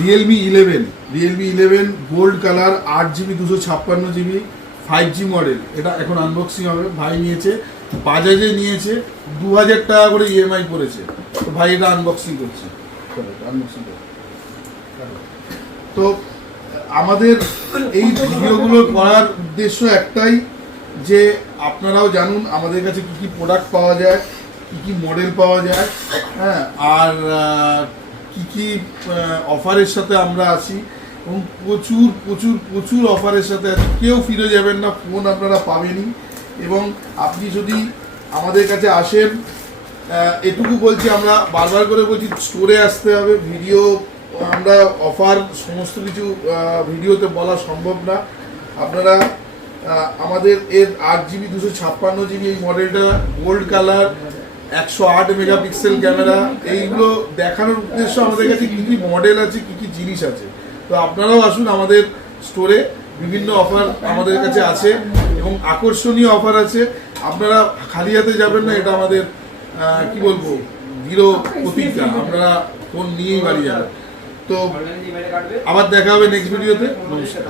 Realme 11 gold colour 8GB 256GB 5G model. এটা এখন unboxing হবে। ভাই নিয়েছে, বাজাজে নিয়েছে, 2000 টাকা করে ইএমআই পড়েছে। তো ভাই এটা আনবক্সিং করছে। তো আমাদের এই ভিডিওগুলো করার উদ্দেশ্য একটাই, যে আপনারাও জানুন আমাদের কাছে কী কী প্রোডাক্ট পাওয়া যায়, কী কী মডেল পাওয়া যায়, হ্যাঁ, আর কী কী অফারের সাথে আমরা আছি, এবং প্রচুর প্রচুর প্রচুর অফারের সাথে আছি। কেউ ফিরে যাবেন না, ফোন আপনারা পাবেনই। এবং আপনি যদি আমাদের কাছে আসেন, এটুকু বলছি, আমরা বারবার করে বলছি স্টোরে আসতে হবে। ভিডিও আমরা অফার সমস্ত কিছু ভিডিওতে বলা সম্ভব না। আপনারা আমাদের এর 8GB 256GB এই মডেলটা গোল্ড কালার, 108 মেগাপিক্সেল ক্যামেরা, এইগুলো দেখানোর উদ্দেশ্য আমাদের কাছে কী কী মডেল আছে, কী কী জিনিস আছে। তো আপনারাও আসুন আমাদের স্টোরে, বিভিন্ন অফার আমাদের কাছে আছে এবং আকর্ষণীয় অফার আছে। আপনারা খালি হাতে যাবেন না, এটা আমাদের কি বলবো দৃঢ় প্রতিজ্ঞা। আপনারা ফোন নিয়েই বাড়ি যাবেন। তো আবার দেখা হবে নেক্সট ভিডিওতে। নমস্কার।